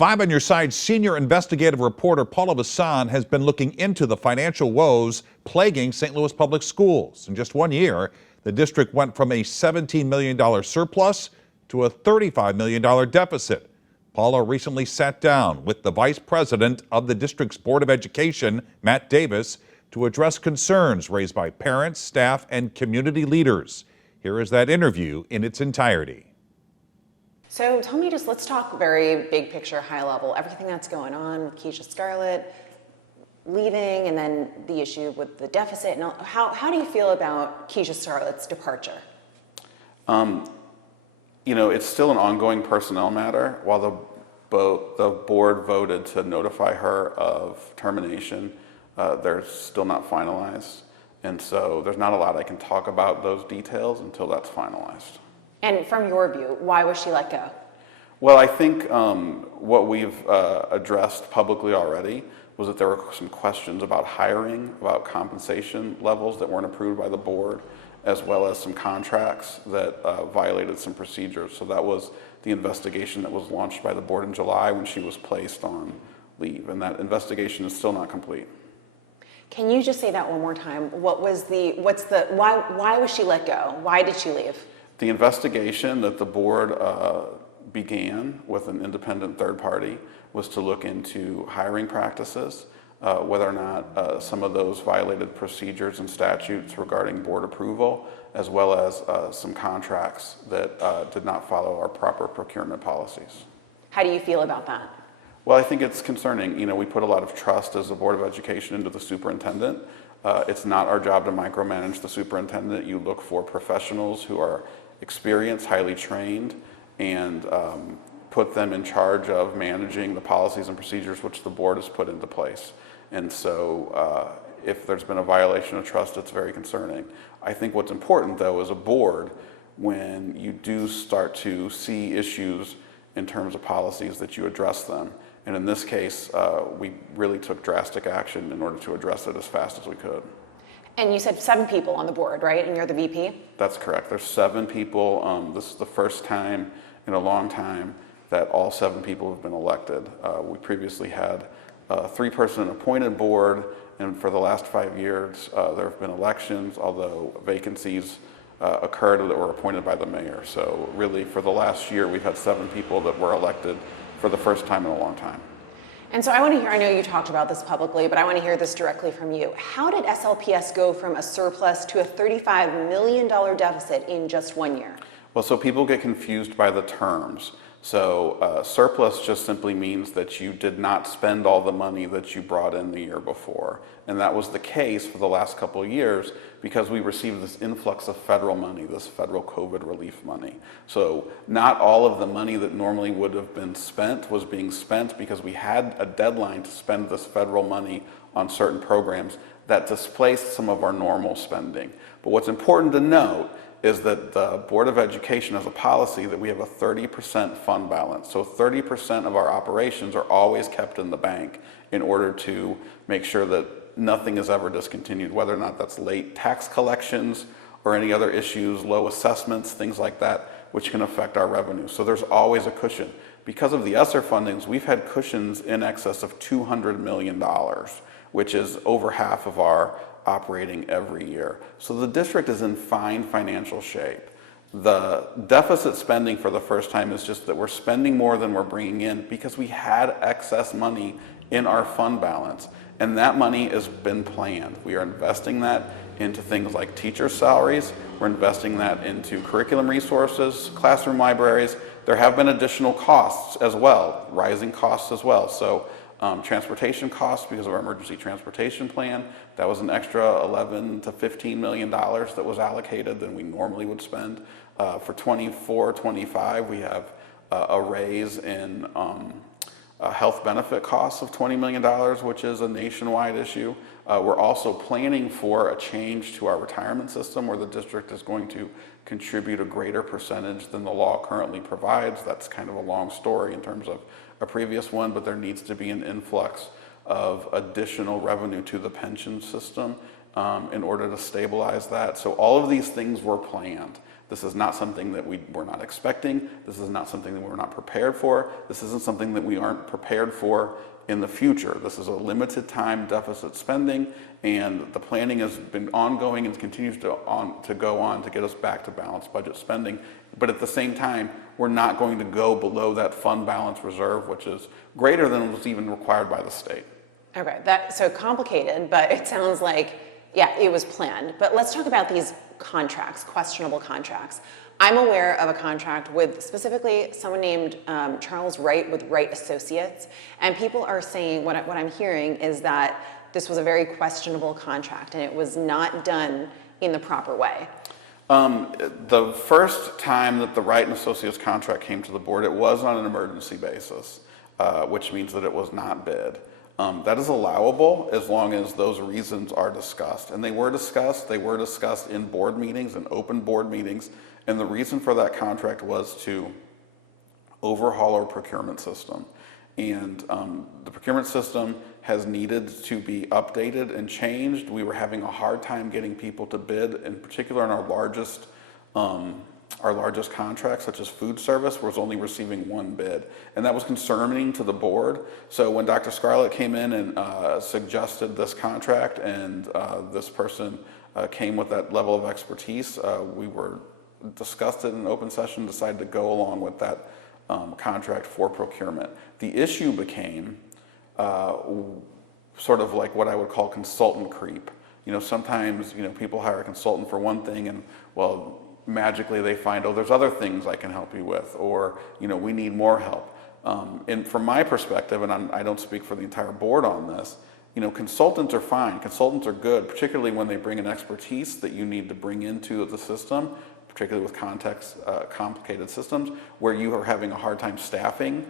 5 on your side, senior investigative reporter Paula Vassan has been looking into the financial woes plaguing St. Louis public schools. In just 1 year, the district went from a $17 million surplus to a $35 million deficit. Paula recently sat down with the vice president of the district's Board of Education, Matt Davis, to address concerns raised by parents, staff, and community leaders. Here is that interview in its entirety. So tell me, let's talk very big picture, high level, everything that's going on with Keisha Scarlett leaving, and then the issue with the deficit. And how do you feel about Keisha Scarlett's departure? It's still an ongoing personnel matter. While the board voted to notify her of termination, they're still not finalized. And so there's not a lot I can talk about those details until that's finalized. And from your view, why was she let go? Well, I think what we've addressed publicly already was that there were some questions about hiring, about compensation levels that weren't approved by the board, as well as some contracts that violated some procedures. So that was the investigation that was launched by the board in July when she was placed on leave, and that investigation is still not complete. Can you just say that one more time? Why was she let go? Why did she leave? The investigation that the board began with an independent third party was to look into hiring practices, whether or not some of those violated procedures and statutes regarding board approval, as well as some contracts that did not follow our proper procurement policies. How do you feel about that? Well, I think it's concerning. We put a lot of trust as a Board of Education into the superintendent. It's not our job to micromanage the superintendent. You look for professionals who are experienced, highly trained, and put them in charge of managing the policies and procedures which the board has put into place. And so if there's been a violation of trust, it's very concerning. I think what's important, though, as a board, when you do start to see issues in terms of policies, that you address them. And in this case, we really took drastic action in order to address it as fast as we could. And you said 7 people on the board, right? And you're the VP? That's correct. There's 7 people. This is the first time in a long time that all 7 people have been elected. We previously had a 3-person appointed board, and for the last 5 years, there have been elections, although vacancies occurred that were appointed by the mayor. So really, for the last year, we've had 7 people that were elected for the first time in a long time. And so I want to hear, I know you talked about this publicly, but I want to hear this directly from you. How did SLPS go from a surplus to a $35 million deficit in just 1 year? Well, so people get confused by the terms. So surplus just simply means that you did not spend all the money that you brought in the year before. And that was the case for the last couple of years because we received this influx of federal money, this federal COVID relief money. So not all of the money that normally would have been spent was being spent because we had a deadline to spend this federal money on certain programs that displaced some of our normal spending. But what's important to note is that the Board of Education has a policy that we have a 30% fund balance. So 30% of our operations are always kept in the bank in order to make sure that nothing is ever discontinued, whether or not that's late tax collections or any other issues, low assessments, things like that, which can affect our revenue. So there's always a cushion. Because of the ESSER fundings, we've had cushions in excess of $200 million, which is over half of our operating every year. So the district is in fine financial shape. The deficit spending for the first time is just that we're spending more than we're bringing in because we had excess money in our fund balance, and that money has been planned. We are investing that into things like teacher salaries. We're investing that into curriculum resources, classroom libraries. There have been additional costs as well, rising costs as well. So transportation costs because of our emergency transportation plan, that was an extra $11 to $15 million that was allocated than we normally would spend. For 24-25, we have a raise in health benefit costs of $20 million, which is a nationwide issue. We're also planning for a change to our retirement system where the district is going to contribute a greater percentage than the law currently provides. That's kind of a long story in terms of a previous one, but there needs to be an influx of additional revenue to the pension system in order to stabilize that. So all of these things were planned. This is not something that we were not expecting. This is not something that we were not prepared for. This isn't something that we aren't prepared for in the future. This is a limited time deficit spending, and the planning has been ongoing and continues to go on to get us back to balanced budget spending. But at the same time, we're not going to go below that fund balance reserve, which is greater than was even required by the state. Okay, that's so complicated, but it sounds like, yeah, it was planned. But let's talk about these contracts, questionable contracts. I'm aware of a contract with specifically someone named Charles Wright with Wright Associates, and people are saying, what I'm hearing is that this was a very questionable contract and it was not done in the proper way. The first time that the Wright and Associates contract came to the board, it was on an emergency basis, which means that it was not bid. That is allowable as long as those reasons are discussed. And they were discussed in board meetings and open board meetings. And the reason for that contract was to overhaul our procurement system. And the procurement system has needed to be updated and changed. We were having a hard time getting people to bid, in particular on our largest contracts, such as food service, was only receiving one bid. And that was concerning to the board. So when Dr. Scarlett came in and suggested this contract, and this person came with that level of expertise, we discussed it in open session, decided to go along with that contract for procurement. The issue became sort of like what I would call consultant creep. You know, sometimes, you know, people hire a consultant for one thing and, well, magically they find, oh, there's other things I can help you with, or, you know, we need more help. And from my perspective, and I don't speak for the entire board on this, you know, consultants are fine. Consultants are good, particularly when they bring an expertise that you need to bring into the system, particularly with complicated systems, where you are having a hard time staffing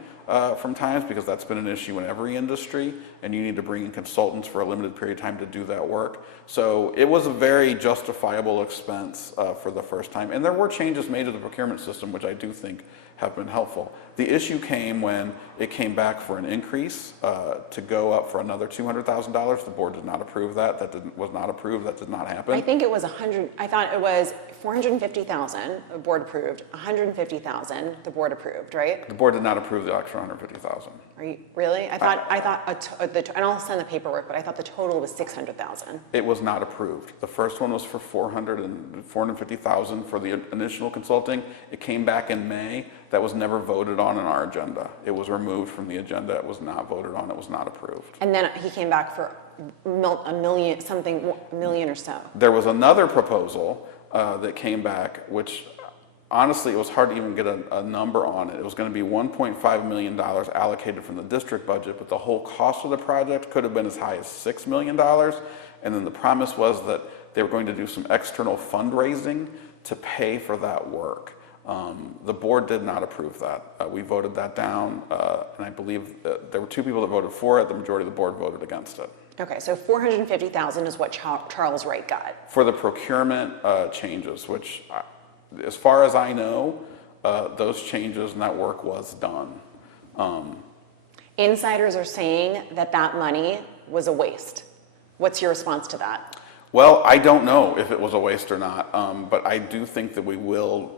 from times, because that's been an issue in every industry, and you need to bring in consultants for a limited period of time to do that work. So it was a very justifiable expense for the first time. And there were changes made to the procurement system, which I do think have been helpful. The issue came when it came back for an increase to go up for another $200,000. The board did not approve that. That was not approved. That did not happen. I think it was 100. I thought it was 450,000. The board approved. 150,000. The board approved. Right? The board did not approve the extra 150,000. Are you really? I thought and I'll send the paperwork, but I thought the total was 600,000. It was not approved. The first one was for 450,000 for the initial consulting. It came back in May. That was never voted on in our agenda. It was removed from the agenda. It was not voted on. It was not approved. And then he came back for a million or so. There was another proposal that came back, which honestly, it was hard to even get a number on it. It was going to be $1.5 million allocated from the district budget, but the whole cost of the project could have been as high as $6 million. And then the promise was that they were going to do some external fundraising to pay for that work. The board did not approve that. We voted that down, and I believe that there were two people that voted for it. The majority of the board voted against it. Okay, so 450,000 is what Charles Wright got. For the procurement changes, which, as far as I know, those changes and that work was done. Insiders are saying that that money was a waste. What's your response to that? Well, I don't know if it was a waste or not, but I do think that we will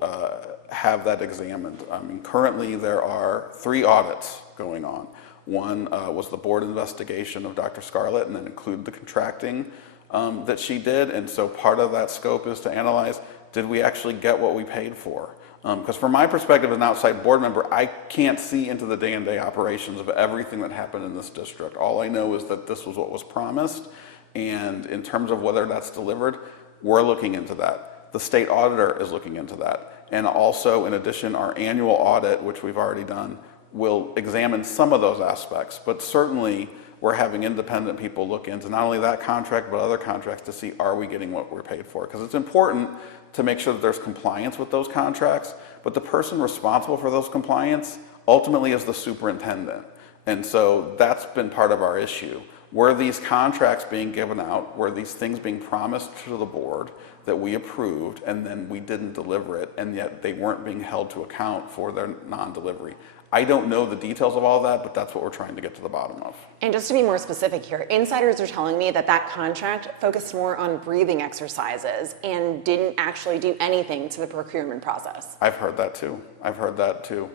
have that examined. I mean, currently there are 3 audits going on. One was the board investigation of Dr. Scarlett, and then included the contracting that she did. And so part of that scope is to analyze, did we actually get what we paid for? Because from my perspective as an outside board member, I can't see into the day-to-day operations of everything that happened in this district. All I know is that this was what was promised. And in terms of whether that's delivered, we're looking into that. The state auditor is looking into that. And also, in addition, our annual audit, which we've already done, will examine some of those aspects. But certainly, we're having independent people look into not only that contract, but other contracts to see, are we getting what we're paid for? Because it's important to make sure that there's compliance with those contracts, but the person responsible for those compliance ultimately is the superintendent. And so that's been part of our issue. Were these contracts being given out? Were these things being promised to the board that we approved, and then we didn't deliver it, and yet they weren't being held to account for their non-delivery? I don't know the details of all that, but that's what we're trying to get to the bottom of. And just to be more specific here, insiders are telling me that that contract focused more on breathing exercises and didn't actually do anything to the procurement process. I've heard that too. I've heard that too.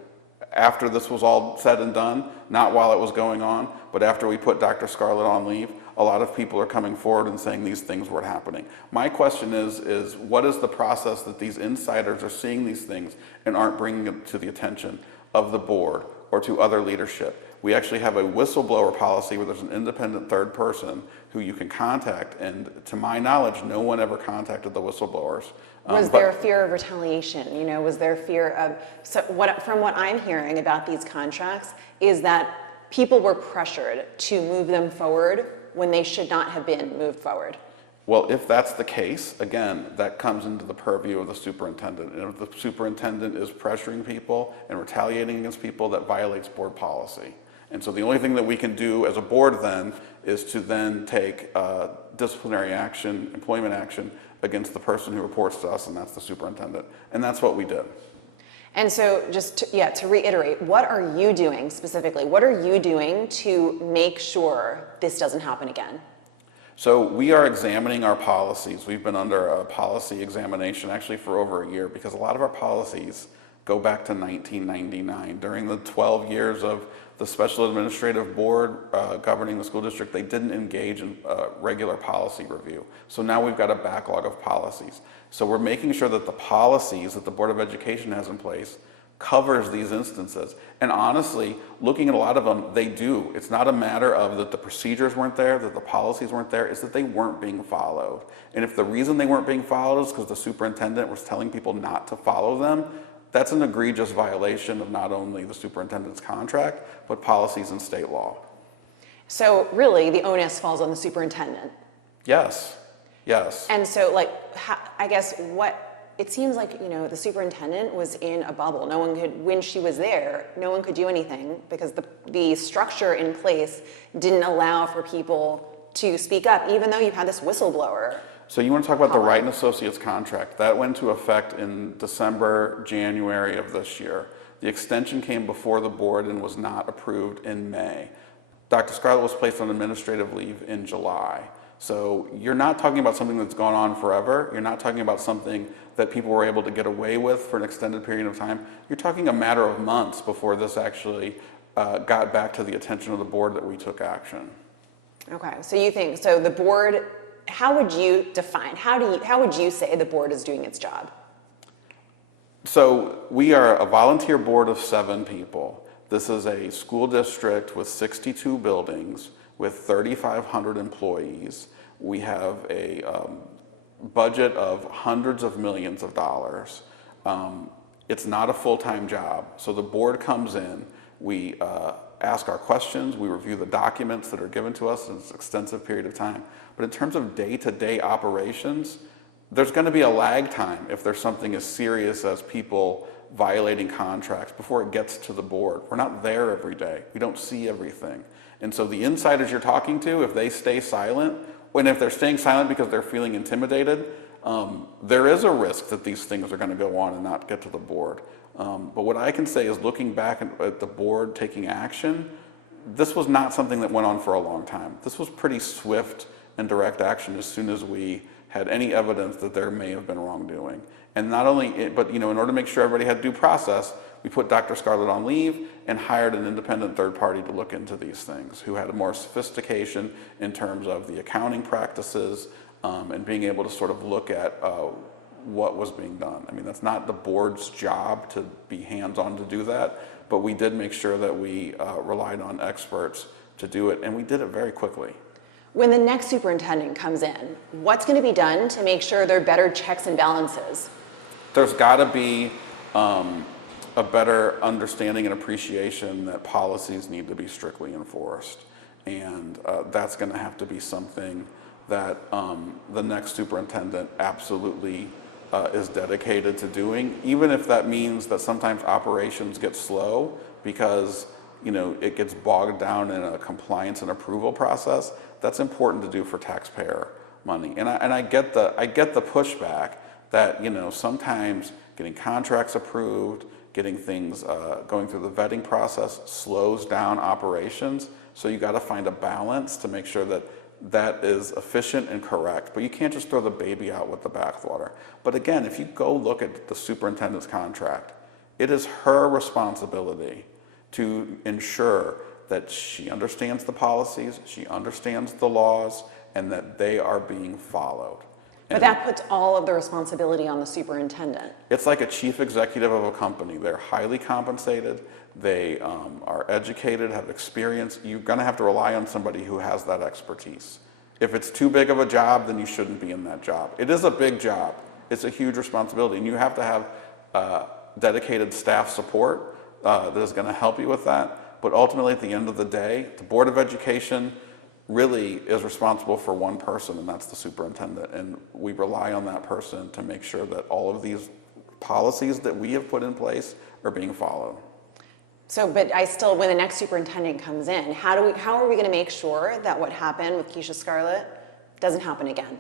After this was all said and done, not while it was going on, but after we put Dr. Scarlett on leave, a lot of people are coming forward and saying these things weren't happening. My question is what is the process that these insiders are seeing these things and aren't bringing it to the attention of the board or to other leadership? We actually have a whistleblower policy where there's an independent third person who you can contact, and to my knowledge, no one ever contacted the whistleblowers. Was there a fear of retaliation? You know, was there fear of, from what I'm hearing about these contracts is that people were pressured to move them forward when they should not have been moved forward. Well, if that's the case, again, that comes into the purview of the superintendent. And if the superintendent is pressuring people and retaliating against people, that violates board policy. And so the only thing that we can do as a board then is to then take disciplinary action, employment action against the person who reports to us, and that's the superintendent. And that's what we did. And so just to reiterate, what are you doing specifically? What are you doing to make sure this doesn't happen again? So we are examining our policies. We've been under a policy examination actually for over a year because a lot of our policies go back to 1999. During the 12 years of the Special Administrative Board governing the school district, they didn't engage in regular policy review. So now we've got a backlog of policies. So we're making sure that the policies that the Board of Education has in place covers these instances. And honestly, looking at a lot of them, they do. It's not a matter of that the procedures weren't there, that the policies weren't there, it's that they weren't being followed. And if the reason they weren't being followed is because the superintendent was telling people not to follow them, that's an egregious violation of not only the superintendent's contract, but policies and state law. So really, the onus falls on the superintendent. Yes, yes. And so, like, I guess it seems like, you know, the superintendent was in a bubble. No one could, when she was there, no one could do anything because the structure in place didn't allow for people to speak up, even though you had this whistleblower. So you want to talk about the Wright and Associates contract. That went into effect in December, January of this year. The extension came before the board and was not approved in May. Dr. Scarlett was placed on administrative leave in July. So you're not talking about something that's gone on forever. You're not talking about something that people were able to get away with for an extended period of time. You're talking a matter of months before this actually got back to the attention of the board that we took action. Okay, so you think, so the board, how would you define, how would you say the board is doing its job? So we are a volunteer board of 7 people. This is a school district with 62 buildings with 3,500 employees. We have a budget of hundreds of millions of dollars. It's not a full-time job. So the board comes in, we ask our questions, we review the documents that are given to us in an extensive period of time. But in terms of day-to-day operations, there's going to be a lag time if there's something as serious as people violating contracts before it gets to the board. We're not there every day. We don't see everything. And so the insiders you're talking to, if they stay silent, and if they're staying silent because they're feeling intimidated, there is a risk that these things are going to go on and not get to the board. But what I can say is looking back at the board taking action, this was not something that went on for a long time. This was pretty swift and direct action as soon as we had any evidence that there may have been wrongdoing. And not only, but in order to make sure everybody had due process, we put Dr. Scarlett on leave and hired an independent third party to look into these things, who had more sophistication in terms of the accounting practices and being able to sort of look at what was being done. I mean, that's not the board's job to be hands-on to do that, but we did make sure that we relied on experts to do it, and we did it very quickly. When the next superintendent comes in, what's going to be done to make sure there are better checks and balances? There's got to be a better understanding and appreciation that policies need to be strictly enforced. And that's going to have to be something that the next superintendent absolutely is dedicated to doing, even if that means that sometimes operations get slow because it gets bogged down in a compliance and approval process. That's important to do for taxpayer money. And I get the pushback that sometimes getting contracts approved, getting things going through the vetting process slows down operations. So you got to find a balance to make sure that that is efficient and correct. But you can't just throw the baby out with the bathwater. But again, if you go look at the superintendent's contract, it is her responsibility to ensure that she understands the policies, she understands the laws, and that they are being followed. But that puts all of the responsibility on the superintendent. It's like a chief executive of a company. They're highly compensated, they are educated, have experience. You're going to have to rely on somebody who has that expertise. If it's too big of a job, then you shouldn't be in that job. It is a big job. It's a huge responsibility, and you have to have dedicated staff support that is going to help you with that. But ultimately, at the end of the day, the Board of Education really is responsible for one person, and that's the superintendent. And we rely on that person to make sure that all of these policies that we have put in place are being followed. So, but I still, when the next superintendent comes in, how are we going to make sure that what happened with Keisha Scarlett doesn't happen again?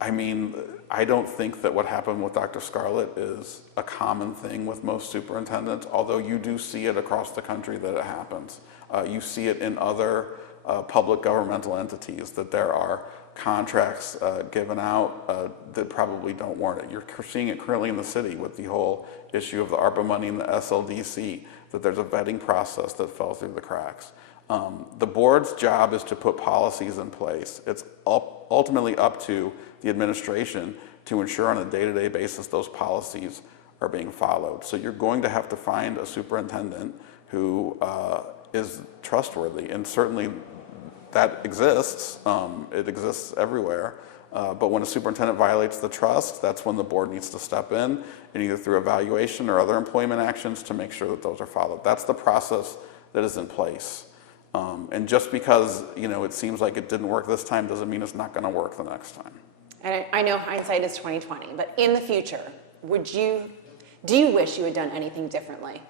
I mean, I don't think that what happened with Dr. Scarlett is a common thing with most superintendents, although you do see it across the country that it happens. You see it in other public governmental entities, that there are contracts given out that probably don't warrant it. You're seeing it currently in the city with the whole issue of the ARPA money and the SLDC, that there's a vetting process that fell through the cracks. The board's job is to put policies in place. It's ultimately up to the administration to ensure on a day-to-day basis those policies are being followed. So you're going to have to find a superintendent who is trustworthy, and certainly that exists. It exists everywhere. But when a superintendent violates the trust, that's when the board needs to step in, and either through evaluation or other employment actions to make sure that those are followed. That's the process that is in place. And just because it seems like it didn't work this time doesn't mean it's not going to work the next time. And I know hindsight is 20/20, but in the future, do you wish you had done anything differently?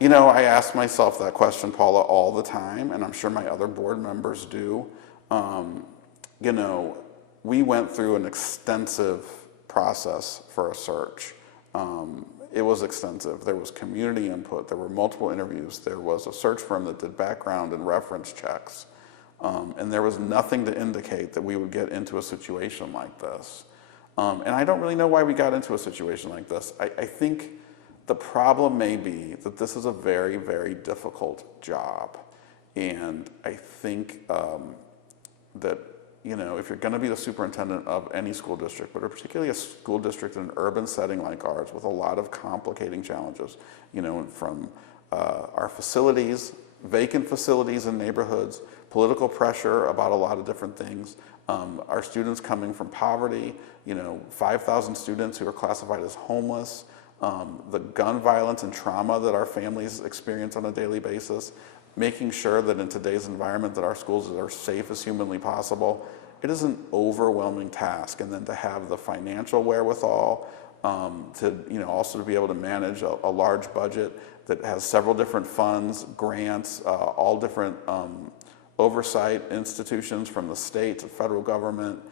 I ask myself that question, Paula, all the time, and I'm sure my other board members do. We went through an extensive process for a search. It was extensive. There was community input. There were multiple interviews. There was a search firm that did background and reference checks. And there was nothing to indicate that we would get into a situation like this. And I don't really know why we got into a situation like this. I think the problem may be that this is a very, very difficult job. And I think that if you're going to be the superintendent of any school district, but particularly a school district in an urban setting like ours with a lot of complicating challenges, from our facilities, vacant facilities in neighborhoods, political pressure about a lot of different things, our students coming from poverty, 5,000 students who are classified as homeless, the gun violence and trauma that our families experience on a daily basis, making sure that in today's environment that our schools are safe as humanly possible. It is an overwhelming task, and then to have the financial wherewithal to also to be able to manage a large budget that has several different funds, grants, all different oversight institutions from the state to federal government.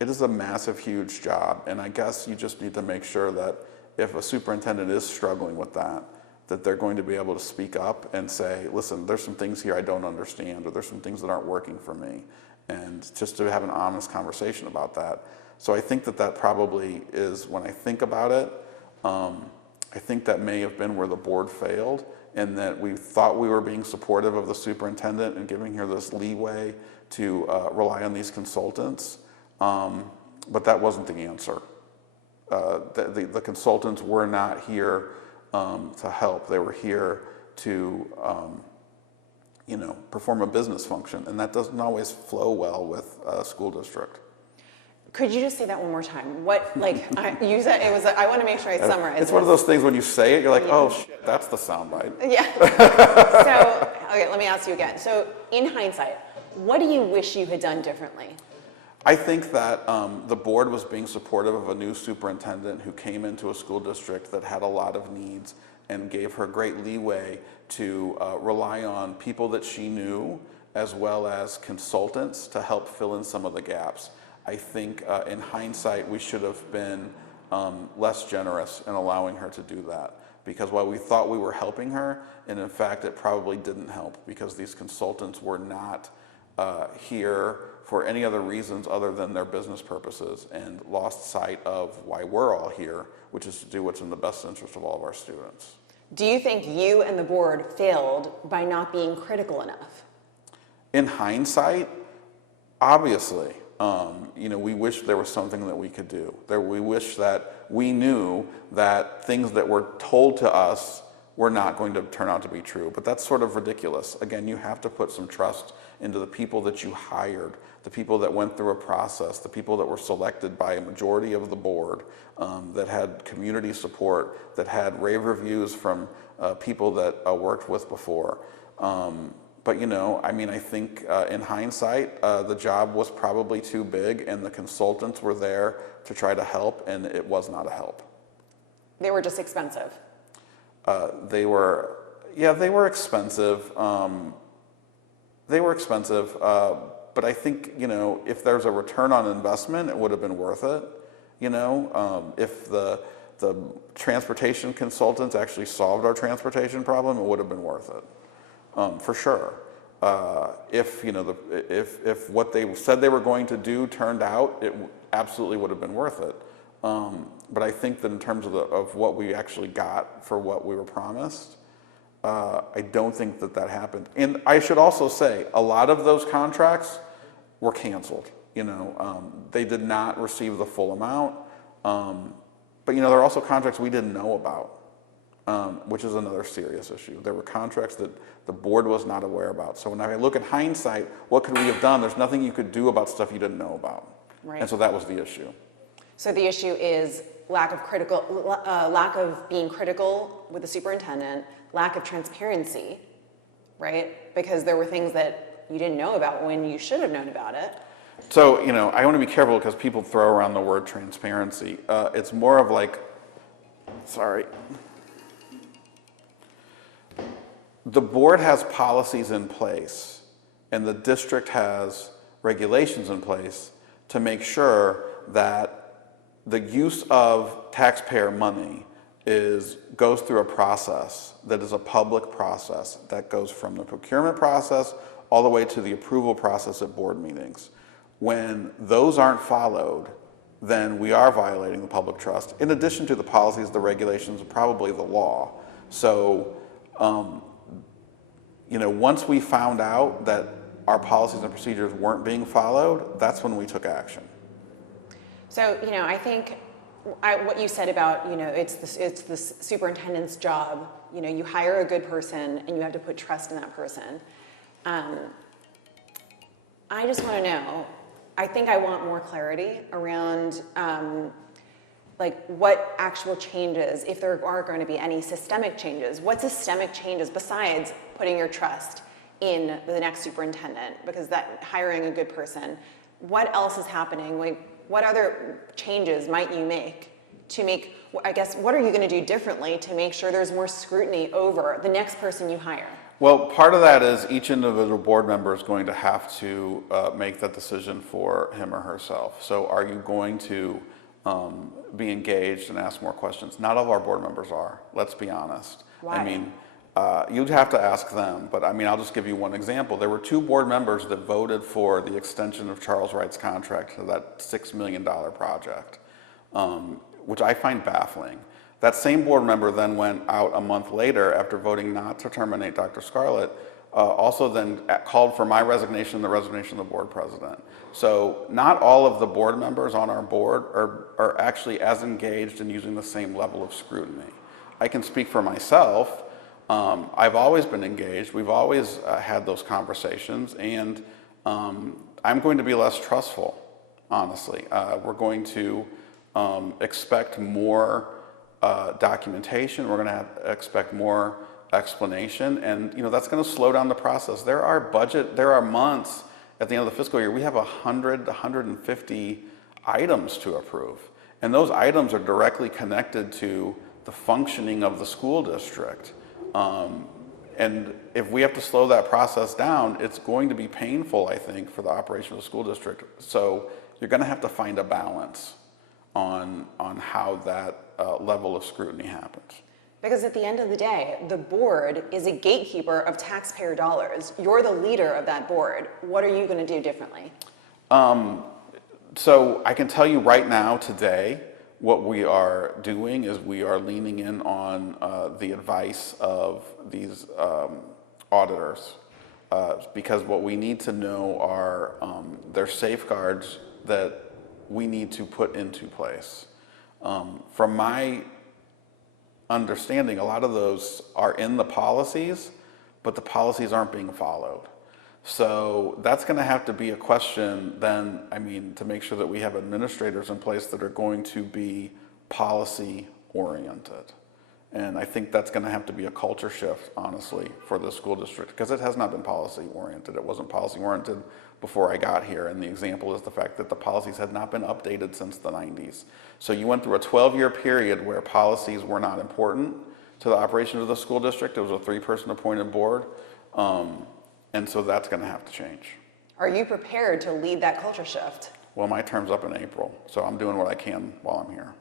It is a massive, huge job, and I guess you just need to make sure that if a superintendent is struggling with that they're going to be able to speak up and say, listen, there's some things here I don't understand, or there's some things that aren't working for me, and just to have an honest conversation about that. So I think that probably is, when I think about it, I think that may have been where the board failed, and that we thought we were being supportive of the superintendent and giving her this leeway to rely on these consultants, but that wasn't the answer. The consultants were not here to help. They were here to, perform a business function, and that doesn't always flow well with a school district. Could you just say that one more time? You said it was. I want to make sure I summarize. It's one of those things when you say it, you're like, oh shit, that's the soundbite. Yeah. So, okay, let me ask you again. So, in hindsight, what do you wish you had done differently? I think that the board was being supportive of a new superintendent who came into a school district that had a lot of needs, and gave her great leeway to rely on people that she knew, as well as consultants to help fill in some of the gaps. I think in hindsight, we should have been less generous in allowing her to do that. Because while we thought we were helping her, and in fact it probably didn't help, because these consultants were not here for any other reasons other than their business purposes, and lost sight of why we're all here, which is to do what's in the best interest of all of our students. Do you think you and the board failed by not being critical enough? In hindsight, obviously, we wish there was something that we could do. We wish that we knew that things that were told to us were not going to turn out to be true. But that's sort of ridiculous. Again, you have to put some trust into the people that you hired, the people that went through a process, the people that were selected by a majority of the board, that had community support, that had rave reviews from people that worked with before. But I think in hindsight, the job was probably too big, and the consultants were there to try to help, and it was not a help. They were just expensive. They were expensive. They were expensive, but I think, if there's a return on investment, it would have been worth it. If the transportation consultants actually solved our transportation problem, it would have been worth it, for sure. If what they said they were going to do turned out, it absolutely would have been worth it. But I think that in terms of what we actually got for what we were promised, I don't think that happened. And I should also say, a lot of those contracts were canceled. They did not receive the full amount. But there are also contracts we didn't know about, which is another serious issue. There were contracts that the board was not aware about. So when I look at hindsight, what could we have done? There's nothing you could do about stuff you didn't know about. Right. And so that was the issue. So the issue is lack of being critical with the superintendent, lack of transparency, right? Because there were things that you didn't know about when you should have known about it. So, I want to be careful because people throw around the word transparency. It's more of like, the board has policies in place, and the district has regulations in place to make sure that the use of taxpayer money goes through a process that is a public process that goes from the procurement process all the way to the approval process at board meetings. When those aren't followed, then we are violating the public trust, in addition to the policies, the regulations, and probably the law. So, once we found out that our policies and procedures weren't being followed, that's when we took action. So, I think what you said about, it's the superintendent's job. You hire a good person and you have to put trust in that person. I just want to know, I think I want more clarity around what actual changes, if there are going to be any systemic changes, what systemic changes besides putting your trust in the next superintendent, because that hiring a good person, what else is happening? What other changes might you make to make, I guess, what are you going to do differently to make sure there's more scrutiny over the next person you hire? Well, part of that is each individual board member is going to have to make that decision for him or herself. So are you going to be engaged and ask more questions? Not all of our board members are, let's be honest. Why? You'd have to ask them, but I'll just give you one example. There were 2 board members that voted for the extension of Charles Wright's contract to that $6 million project, which I find baffling. That same board member then went out a month later after voting not to terminate Dr. Scarlett, also then called for my resignation and the resignation of the board president. So not all of the board members on our board are actually as engaged in using the same level of scrutiny. I can speak for myself. I've always been engaged. We've always had those conversations, and I'm going to be less trustful, honestly. We're going to expect more documentation. We're going to expect more explanation, and that's going to slow down the process. There are months at the end of the fiscal year, we have 100 to 150 items to approve, and those items are directly connected to the functioning of the school district. And if we have to slow that process down, it's going to be painful, I think, for the operation of the school district. So you're going to have to find a balance on how that level of scrutiny happens. Because at the end of the day, the board is a gatekeeper of taxpayer dollars. You're the leader of that board. What are you going to do differently? So I can tell you right now, today, what we are doing is we are leaning in on the advice of these auditors, because what we need to know are their safeguards that we need to put into place. From my understanding, a lot of those are in the policies, but the policies aren't being followed. So that's going to have to be a question then, I mean, to make sure that we have administrators in place that are going to be policy oriented. And I think that's going to have to be a culture shift, honestly, for the school district, because it has not been policy oriented. It wasn't policy oriented before I got here. And the example is the fact that the policies had not been updated since the 90s. So you went through a 12-year period where policies were not important to the operation of the school district. It was a 3-person appointed board. And so that's going to have to change. Are you prepared to lead that culture shift? Well, my term's up in April, so I'm doing what I can while I'm here.